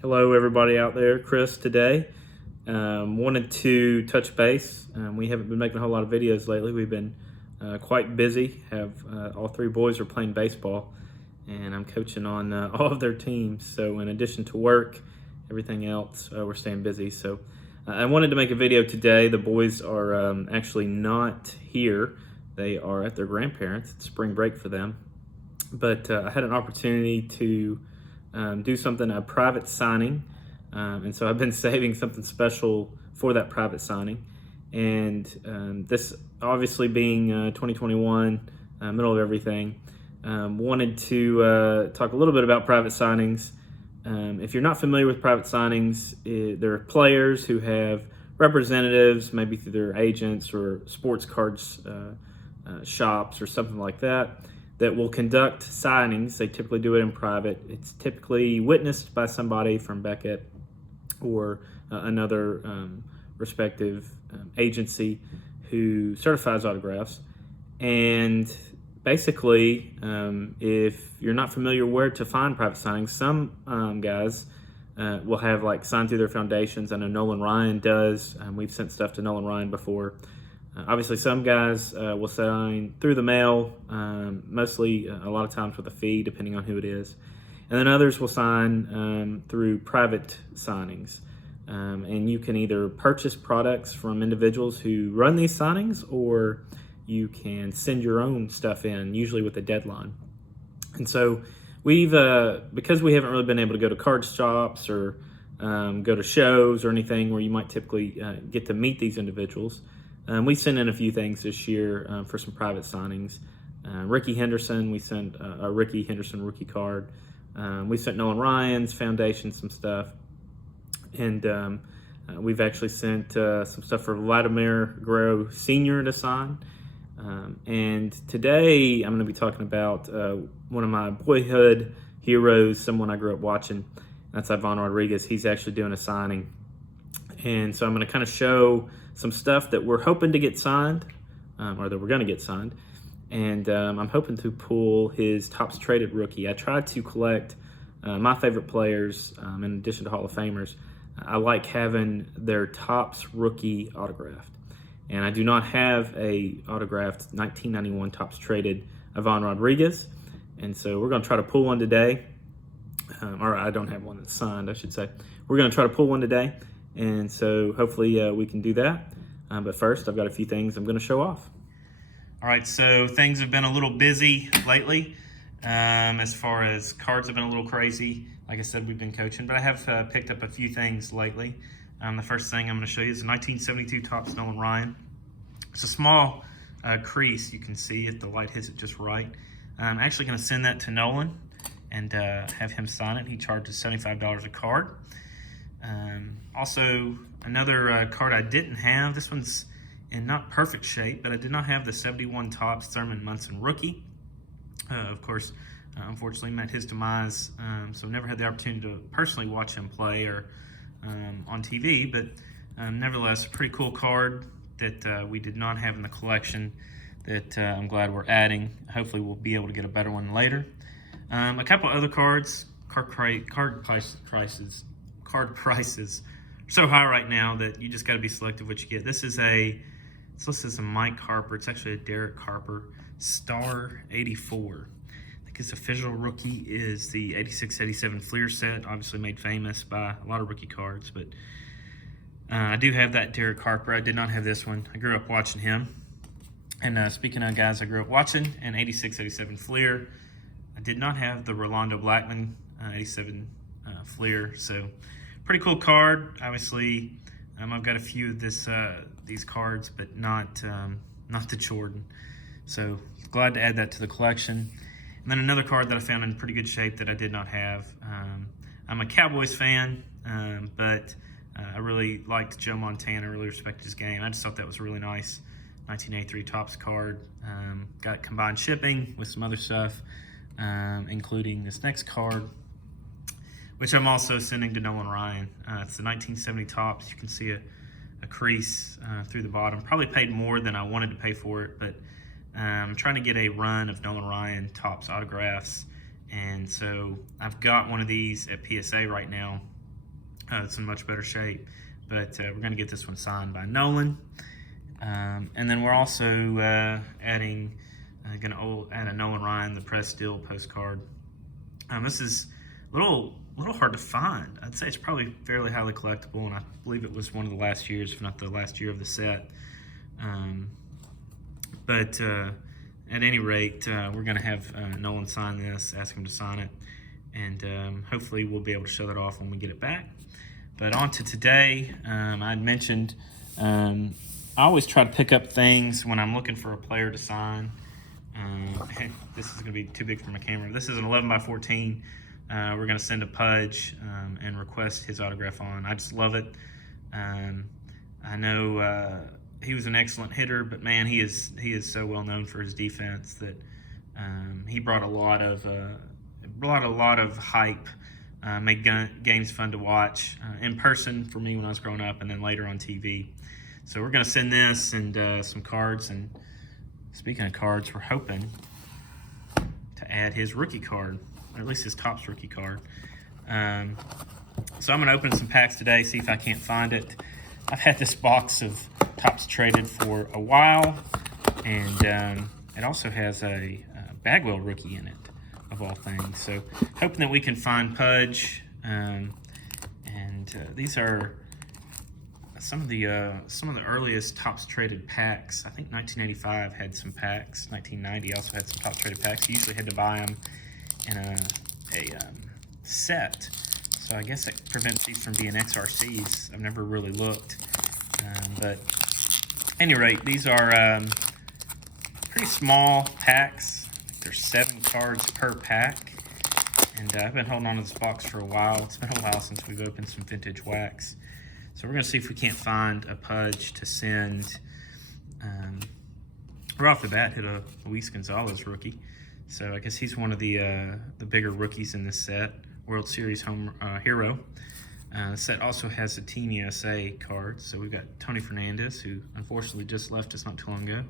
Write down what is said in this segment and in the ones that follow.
Hello, everybody out there. Chris today. Wanted to touch base. We haven't been making a whole lot of videos lately. We've been quite busy. All three boys are playing baseball, and I'm coaching on all of their teams. So in addition to work, everything else, we're staying busy. So I wanted to make a video today. The boys are actually not here. They are at their grandparents'. It's spring break for them. But I had an opportunity to do something, a private signing. And so I've been saving something special for that private signing. And this obviously being 2021, middle of everything, wanted to talk a little bit about private signings. If you're not familiar with private signings, there are players who have representatives, maybe through their agents or sports cards shops or something like that, that will conduct signings. They typically do it in private. It's typically witnessed by somebody from Beckett or another respective agency who certifies autographs. And basically, if you're not familiar where to find private signings, some guys will have like signed through their foundations. I know Nolan Ryan does. We've sent stuff to Nolan Ryan before. Obviously, some guys will sign through the mail, mostly a lot of times with a fee, depending on who it is. And then others will sign through private signings. And you can either purchase products from individuals who run these signings, or you can send your own stuff in, usually with a deadline. And so we've, because we haven't really been able to go to card shops or go to shows or anything where you might typically get to meet these individuals, we sent in a few things this year for some private signings. Ricky Henderson, we sent a Ricky Henderson rookie card. We sent Nolan Ryan's foundation some stuff. And we've actually sent some stuff for Vladimir Guerrero Sr. to sign. And today I'm going to be talking about one of my boyhood heroes, someone I grew up watching. That's Ivan Rodriguez. He's actually doing a signing. And so I'm going to kind of show some stuff that we're hoping to get signed, or that we're going to get signed. And I'm hoping to pull his Topps Traded rookie. I tried to collect my favorite players, in addition to Hall of Famers. I like having their Topps rookie autographed. And I do not have a autographed 1991 Topps Traded Ivan Rodriguez. And so we're going to try to pull one today. Or I don't have one that's signed, I should say. We're going to try to pull one today. And so hopefully we can do that. But first, I've got a few things I'm going to show off. All right, so things have been a little busy lately. As far as cards have been a little crazy. Like I said, we've been coaching, but I have picked up a few things lately. The first thing I'm going to show you is a 1972 Topps Nolan Ryan. It's a small crease. You can see it. The light hits it just right. I'm actually going to send that to Nolan and have him sign it. He charges $75 a card. Also, another card I didn't have. This one's in not perfect shape, but I did not have the 71 Topps Thurman Munson rookie. Of course, unfortunately met his demise, so never had the opportunity to personally watch him play or on TV, but nevertheless, a pretty cool card that we did not have in the collection that I'm glad we're adding. Hopefully we'll be able to get a better one later. A couple other cards, card prices are so high right now that you just got to be selective what you get. This is it's listed as a Mike Harper. It's actually a Derek Harper Star 84. I think his official rookie is the 86-87 Fleer set, obviously made famous by a lot of rookie cards. But I do have that Derek Harper. I did not have this one. I grew up watching him. And speaking of guys I grew up watching, an 86-87 Fleer. I did not have the Rolando Blackman 87 Fleer. So pretty cool card. Obviously, I've got a few of these cards, but not the Jordan. So glad to add that to the collection. And then another card that I found in pretty good shape that I did not have. I'm a Cowboys fan, but I really liked Joe Montana. I really respected his game. I just thought that was a really nice 1983 Topps card. Got combined shipping with some other stuff, including this next card, which I'm also sending to Nolan Ryan. It's the 1970 Topps. You can see a crease through the bottom. Probably paid more than I wanted to pay for it, but I'm trying to get a run of Nolan Ryan Topps autographs. And so I've got one of these at PSA right now. It's in much better shape. But we're going to get this one signed by Nolan. And then we're also going to add a Nolan Ryan, the press steel postcard. This is a little hard to find. I'd say it's probably fairly highly collectible, and I believe it was one of the last years, if not the last year of the set. But at any rate, we're going to have Nolan sign this, ask him to sign it, and hopefully we'll be able to show that off when we get it back. But on to today, I mentioned I always try to pick up things when I'm looking for a player to sign. This is going to be too big for my camera. This is an 11 by 14. We're going to send to Pudge and request his autograph on. I just love it. I know he was an excellent hitter, but man, he is so well known for his defense that he brought a lot of hype. Made games fun to watch in person for me when I was growing up, and then later on TV. So we're going to send this and some cards. And speaking of cards, we're hoping to add his rookie card, or at least his Topps rookie card. So I'm going to open some packs today, see if I can't find it. I've had this box of Topps traded for a while, and it also has a Bagwell rookie in it, of all things. So hoping that we can find Pudge. These are some of the earliest Topps traded packs. I think 1985 had some packs. 1990 also had some Topps traded packs. You usually had to buy them in a set. So I guess it prevents these from being XRCs. I've never really looked. But at any rate, these are pretty small packs. There's 7 cards per pack. And I've been holding on to this box for a while. It's been a while since we've opened some vintage wax. So we're going to see if we can't find a Pudge to send. Right off the bat, hit a Luis Gonzalez rookie. So I guess he's one of the bigger rookies in this set. World Series home hero. The set also has a Team USA card. So we've got Tony Fernandez, who unfortunately just left us not too long ago.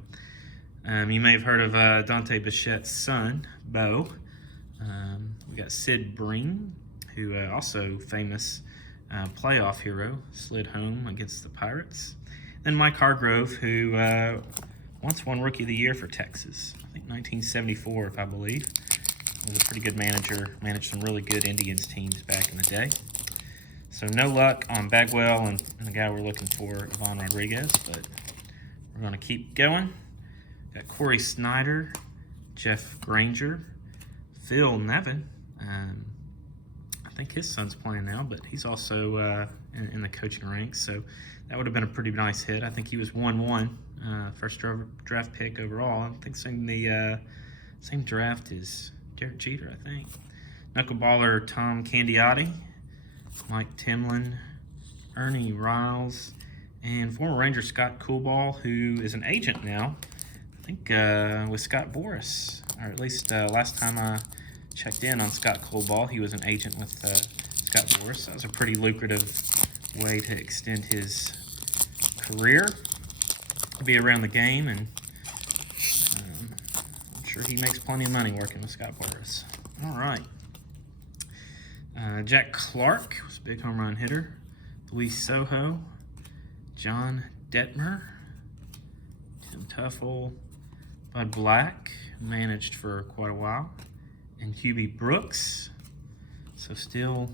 You may have heard of Dante Bichette's son, Bo. We got Sid Breen, who also famous playoff hero, slid home against the Pirates. Then Mike Hargrove, who once won Rookie of the Year for Texas. I think 1974, if I believe. Was a pretty good manager, managed some really good Indians teams back in the day. So no luck on Bagwell and the guy we're looking for, Ivan Rodriguez, but we're going to keep going. Got Corey Snyder, Jeff Granger, Phil Nevin. I think his son's playing now, but he's also in the coaching ranks, so that would have been a pretty nice hit. I think he was 1-1, first draft pick overall. I think same draft as Derek Jeter, I think. Knuckleballer Tom Candiotti, Mike Timlin, Ernie Riles, and former Ranger Scott Coolball, who is an agent now, I think with Scott Boras, or at least last time I checked in on Scott Coolball, he was an agent with Scott Boras. That was a pretty lucrative way to extend his career, be around the game, and I'm sure he makes plenty of money working with Scott Boras. All right. Jack Clark was a big home run hitter. Luis Soho, John Detmer, Tim Tuffle, Bud Black, managed for quite a while, and Hubie Brooks. So still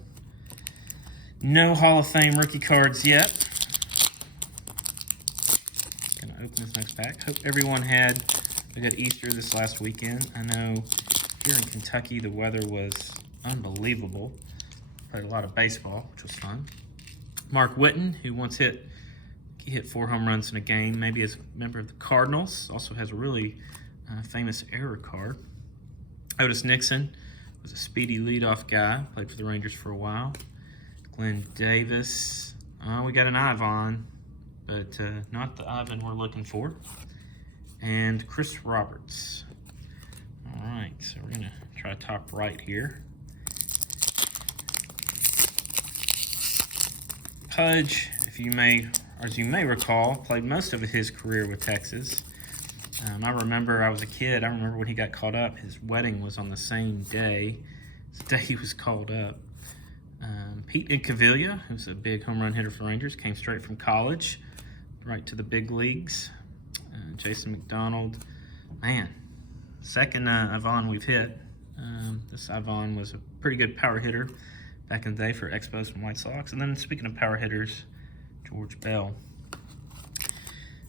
no Hall of Fame rookie cards yet. Gonna open this next pack. Hope everyone had a good Easter this last weekend. I know here in Kentucky the weather was unbelievable. Played a lot of baseball, which was fun. Mark Whitten, who once hit 4 home runs in a game, maybe as a member of the Cardinals, also has a really famous error card. Otis Nixon was a speedy leadoff guy, played for the Rangers for a while. Glenn Davis, we got an Ivan, but not the Ivan we're looking for. And Chris Roberts. All right, so we're gonna try top right here. Pudge, as you may recall, played most of his career with Texas. I remember I was a kid. I remember when he got called up, his wedding was on the same day as the day he was called up. Pete Incaviglia, who's a big home run hitter for Rangers, came straight from college, right to the big leagues. Jason McDonald, man, second Ivan we've hit. This Ivan was a pretty good power hitter back in the day for Expos and White Sox. And then speaking of power hitters, George Bell.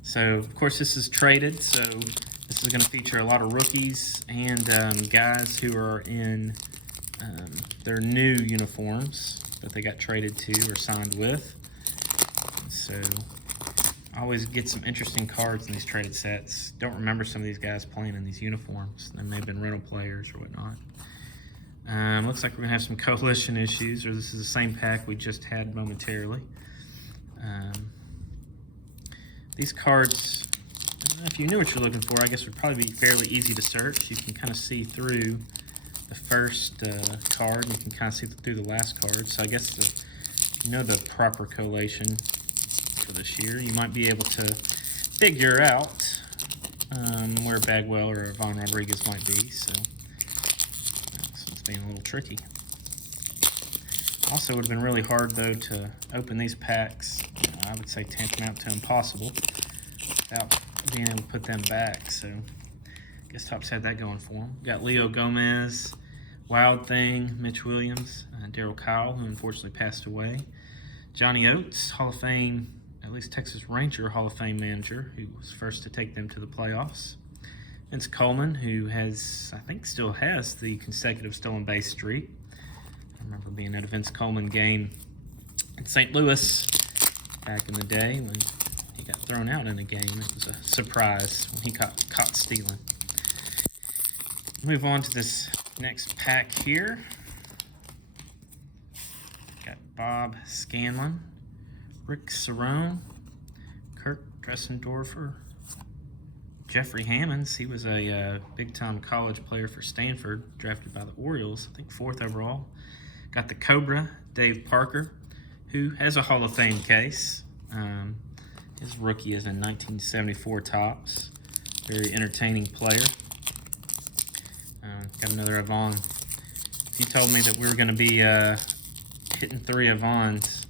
So, of course, this is traded, so this is going to feature a lot of rookies and guys who are in their new uniforms that they got traded to or signed with. So, I always get some interesting cards in these traded sets. Don't remember some of these guys playing in these uniforms. They may have been rental players or whatnot. Looks like we're going to have some coalition issues, or this is the same pack we just had momentarily. These cards, if you knew what you're looking for, I guess would probably be fairly easy to search. You can kind of see through the first card, and you can kind of see through the last card. So I guess the proper collation for this year. You might be able to figure out where Bagwell or Von Rodriguez might be. So it's being a little tricky. Also, it would have been really hard, though, to open these packs. I would say tantamount to impossible without being able to put them back. So, I guess Topps had that going for them. Got Leo Gomez, Wild Thing, Mitch Williams, Darryl Kyle, who unfortunately passed away. Johnny Oates, Hall of Fame, at least Texas Ranger Hall of Fame manager, who was first to take them to the playoffs. Vince Coleman, who I think still has the consecutive stolen base streak. I remember being at a Vince Coleman game in St. Louis back in the day when he got thrown out in a game. It was a surprise when he got caught stealing. Move on to this next pack here. Got Bob Scanlon, Rick Cerrone, Kirk Dressendorfer, Jeffrey Hammonds. He was a big-time college player for Stanford, drafted by the Orioles, I think 4th overall. Got the Cobra, Dave Parker, who has a Hall of Fame case. His rookie is in 1974 Topps. Very entertaining player. Got another Avon. If you told me that we were going to be hitting 3 Avons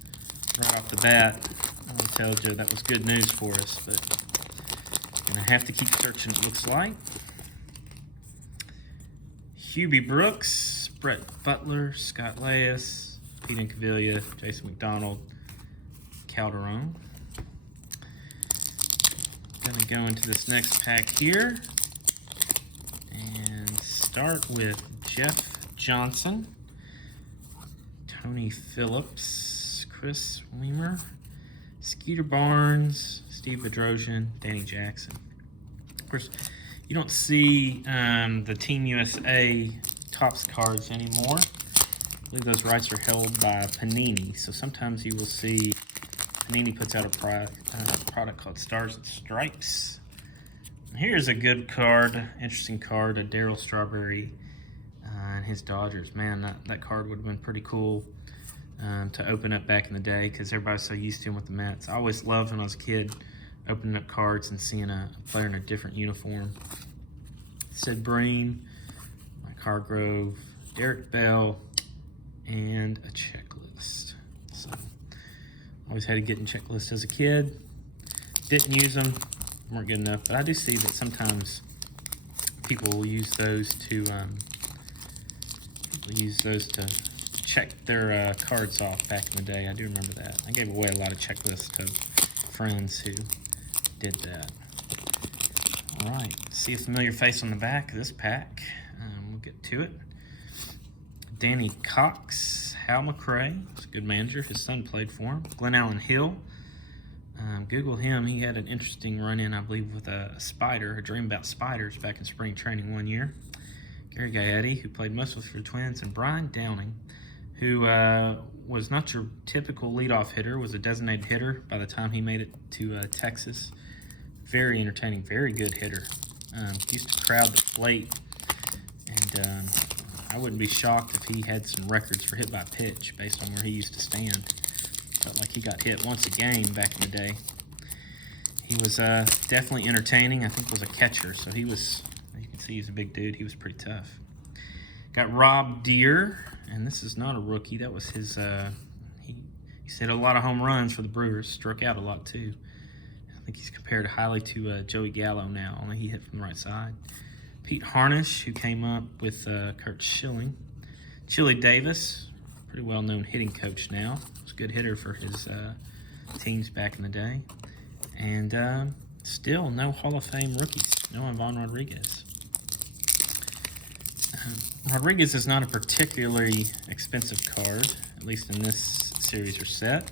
right off the bat, I would tell you that was good news for us, but going to have to keep searching, it looks like. Hubie Brooks, Brett Butler, Scott Laius, Pete Incaviglia, Jason McDonald, Calderon. Going to go into this next pack here and start with Jeff Johnson, Tony Phillips, Chris Weimer, Skeeter Barnes, Steve Bedrosian, Danny Jackson. Of course, you don't see the Team USA Topps cards anymore. I believe those rights are held by Panini, so sometimes you will see Panini puts out a product called Stars and Stripes. Here's a good card, interesting card, a Darryl Strawberry and his Dodgers. Man, that card would have been pretty cool to open up back in the day because everybody's so used to him with the Mets. I always loved when I was a kid opening up cards and seeing a player in a different uniform. Sid Bream, Mike Hargrove, Derek Bell, and a checklist. So, always had to get in checklists as a kid. Didn't use them, weren't good enough. But I do see that sometimes people will use those to check their cards off back in the day. I do remember that. I gave away a lot of checklists to friends who did that. All right, see a familiar face on the back of this pack. We'll get to it. Danny Cox, Hal McRae, he's a good manager. His son played for him. Glenn Allen Hill. Google him. He had an interesting run-in, I believe, with a spider, a dream about spiders back in spring training one year. Gary Gaetti, who played mostly for the Twins, and Brian Downing, who was not your typical leadoff hitter, was a designated hitter by the time he made it to Texas. Very entertaining, very good hitter. Used to crowd the plate, and I wouldn't be shocked if he had some records for hit by pitch based on where he used to stand. Felt like he got hit once a game back in the day. He was definitely entertaining. I think was a catcher, so he was, you can see he's a big dude. He was pretty tough. Got Rob Deere, and this is not a rookie. That was his, he's hit a lot of home runs for the Brewers, struck out a lot too. I think he's compared highly to Joey Gallo now, only he hit from the right side. Pete Harnish, who came up with Kurt Schilling. Chili Davis, pretty well-known hitting coach now. Was a good hitter for his teams back in the day. And still no Hall of Fame rookies. No Ivan Rodriguez. Rodriguez is not a particularly expensive card, at least in this series or set.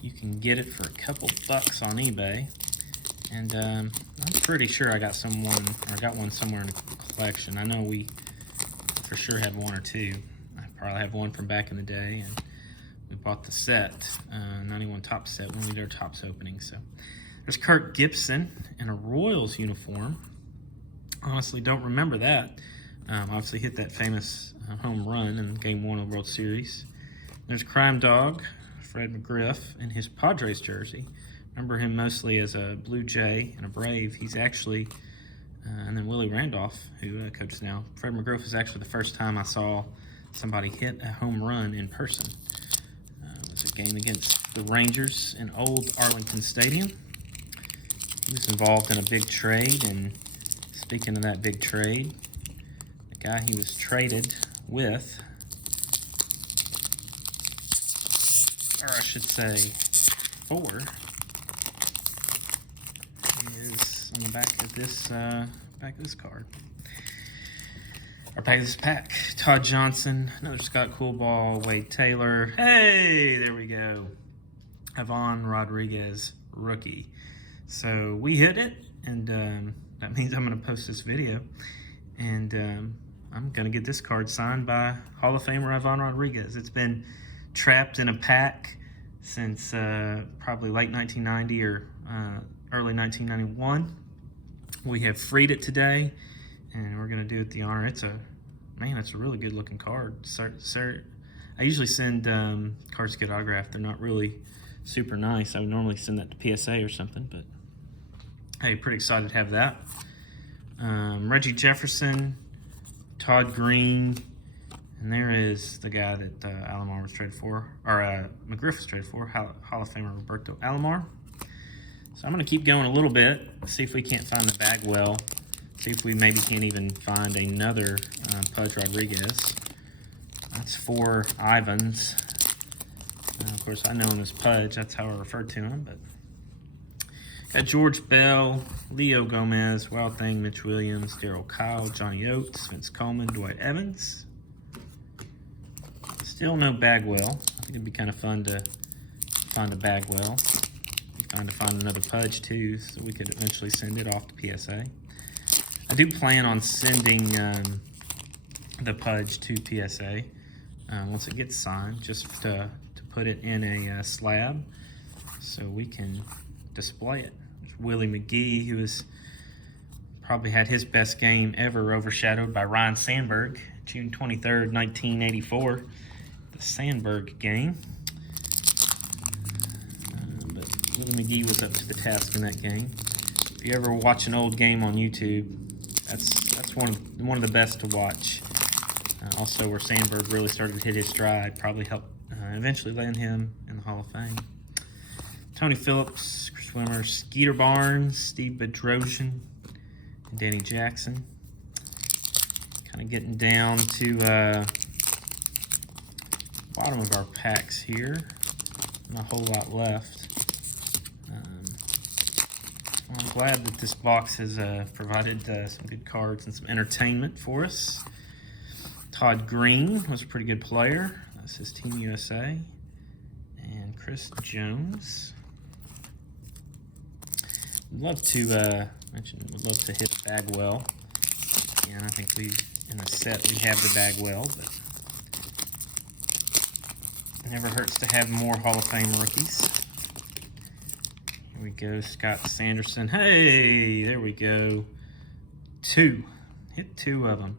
You can get it for a couple bucks on eBay. And I'm pretty sure I got one somewhere in the collection. I know we for sure have one or two. I probably have one from back in the day, and we bought the set, 91 top set when we did our Topps opening. So there's Kirk Gibson in a Royals uniform. Honestly, don't remember that. Obviously hit that famous home run in Game 1 of the World Series. There's Crime Dog, Fred McGriff, in his Padres jersey. Remember him mostly as a Blue Jay and a Brave. He's actually, and then Willie Randolph, who coaches now. Fred McGriff is actually the first time I saw somebody hit a home run in person. It was a game against the Rangers in old Arlington Stadium. He was involved in a big trade, and speaking of that big trade, the guy he was traded with, or I should say for, is on the back of this card. Or back of this pack. Todd Johnson, another Scott Coolball, Wade Taylor. Hey, there we go. Ivan Rodriguez, rookie. So we hit it, and that means I'm going to post this video, and I'm going to get this card signed by Hall of Famer Ivan Rodriguez. It's been trapped in a pack since probably late 1990 or early 1991. We have freed it today, and we're going to do it the honor. It's a really good looking card. Sir, I usually send cards to get autographed. They're not really super nice. I would normally send that to PSA or something, but hey, pretty excited to have that. Reggie Jefferson, Todd Green, and there is the guy that Alomar was traded for, or McGriff was traded for, Hall of Famer Roberto Alomar. So I'm going to keep going a little bit, see if we can't find the Bagwell, see if we maybe can't even find another Pudge Rodriguez. That's 4 Ivans. Of course, I know him as Pudge, that's how I refer to him, but got George Bell, Leo Gomez, Wild Thing, Mitch Williams, Darryl Kyle, Johnny Oates, Vince Coleman, Dwight Evans. Still no Bagwell. I think it'd be kind of fun to find a Bagwell. It'd be fun to find another Pudge too, so we could eventually send it off to PSA. I do plan on sending the Pudge to PSA once it gets signed, just to put it in a slab so we can display it. There's Willie McGee, who has probably had his best game ever overshadowed by Ryan Sandberg, June 23rd, 1984, the Sandberg game. But Willie McGee was up to the task in that game. If you ever watch an old game on YouTube, that's one of the best to watch. Also, where Sandberg really started to hit his stride, probably helped eventually land him in the Hall of Fame. Tony Phillips, Chris Wimmer, Skeeter Barnes, Steve Bedrosian, and Danny Jackson. Kind of getting down to bottom of our packs here. Not a whole lot left. I'm glad that this box has provided some good cards and some entertainment for us. Todd Green was a pretty good player. That's his Team USA. And Chris Jones. Would love to would love to hit Bagwell. And I think in the set we have the Bagwell, but it never hurts to have more Hall of Fame rookies. Here we go, Scott Sanderson. Hey, there we go. 2. Hit 2 of them.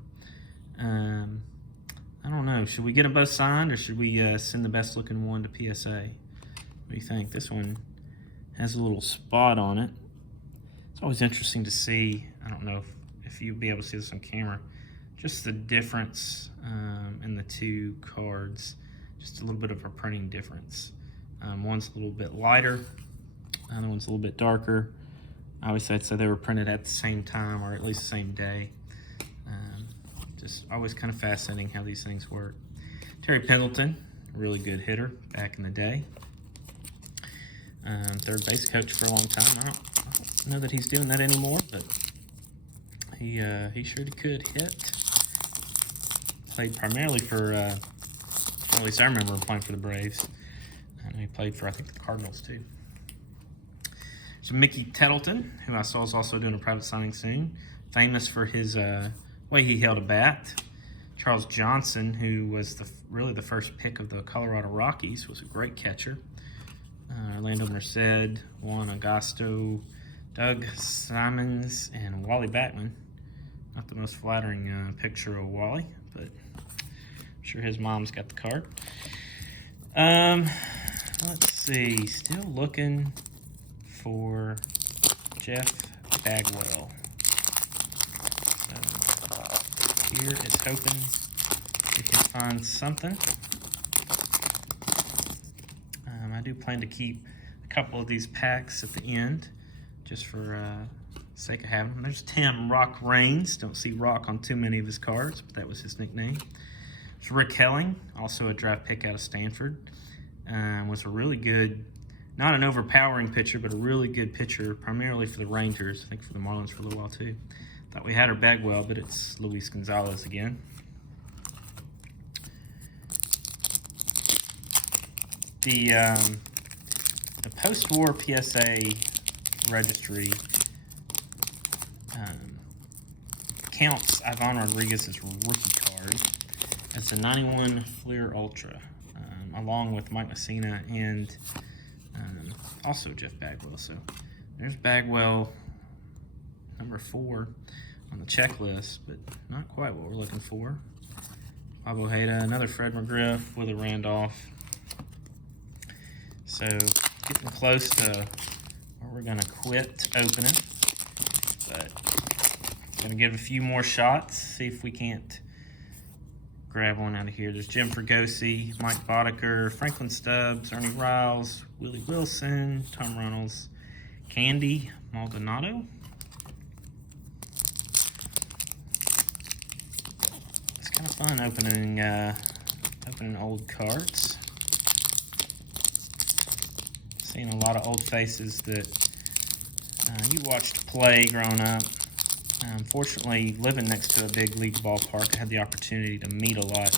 I don't know. Should we get them both signed, or should we send the best looking one to PSA? What do you think? This one has a little spot on it. It's always interesting to see. I don't know if you'll be able to see this on camera. just the difference in the two cards, just a little bit of a printing difference. One's a little bit lighter, the other one's a little bit darker. Obviously, I'd say they were printed at the same time, or at least the same day. Just always kind of fascinating how these things work. Terry Pendleton, a really good hitter back in the day. Third base coach for a long time. I don't know that he's doing that anymore, but he sure could hit. Played primarily for, at least I remember playing for the Braves. And he played for, I think, the Cardinals too. So Mickey Tettleton, who I saw is also doing a private signing soon, famous for his way he held a bat. Charles Johnson, who was really the first pick of the Colorado Rockies, was a great catcher. Orlando Merced, Juan Agosto, Doug Simons, and Wally Backman. Not the most flattering picture of Wally, but I'm sure his mom's got the card. Let's see, still looking for Jeff Bagwell. So here is hoping we can find something. I do plan to keep a couple of these packs at the end, just for sake of having them. There's Tim Rock Reigns. Don't see Rock on too many of his cards, but that was his nickname. There's Rick Helling, also a draft pick out of Stanford. Was a really good, not an overpowering pitcher, but a really good pitcher, primarily for the Rangers. I think for the Marlins for a little while too. Thought we had her Bagwell, but it's Luis Gonzalez again. The post-war PSA registry counts Ivan Rodriguez's rookie card as a 91 Fleer Ultra, along with Mike Messina and also Jeff Bagwell. So there's Bagwell, number 4 on the checklist, but not quite what we're looking for. Bob Ojeda, another Fred McGriff with a Randolph. So getting close to where we're gonna quit opening, but gonna give a few more shots, see if we can't grab one out of here. There's Jim Fregosi, Mike Boddicker, Franklin Stubbs, Ernie Riles, Willie Wilson, Tom Runnels, Candy Maldonado. It's kind of fun opening old cards. Seeing a lot of old faces that you watched play growing up. Unfortunately, living next to a big league ballpark, I had the opportunity to meet a lot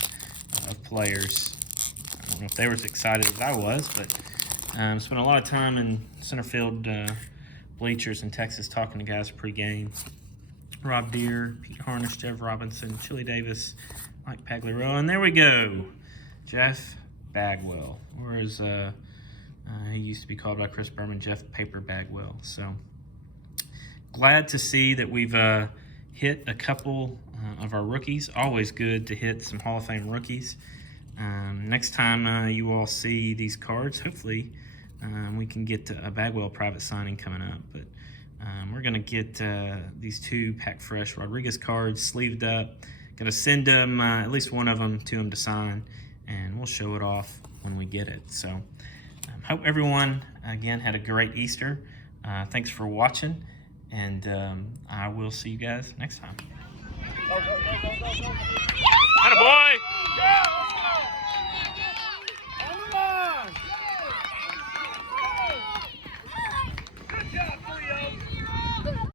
of players. I don't know if they were as excited as I was, but spent a lot of time in center field bleachers in Texas talking to guys pregame. Rob Deere, Pete Harnish, Jeff Robinson, Chili Davis, Mike Pagliaro, and there we go. Jeff Bagwell, or as he used to be called by Chris Berman, Jeff Paper Bagwell. So glad to see that we've hit a couple of our rookies. Always good to hit some Hall of Fame rookies. Next time you all see these cards, hopefully we can get a Bagwell private signing coming up. But we're going to get these 2 Pack Fresh Rodriguez cards sleeved up. Going to send them, at least one of them, to him to sign, and we'll show it off when we get it. So hope everyone, again, had a great Easter. Thanks for watching, and I will see you guys next time. Attaboy!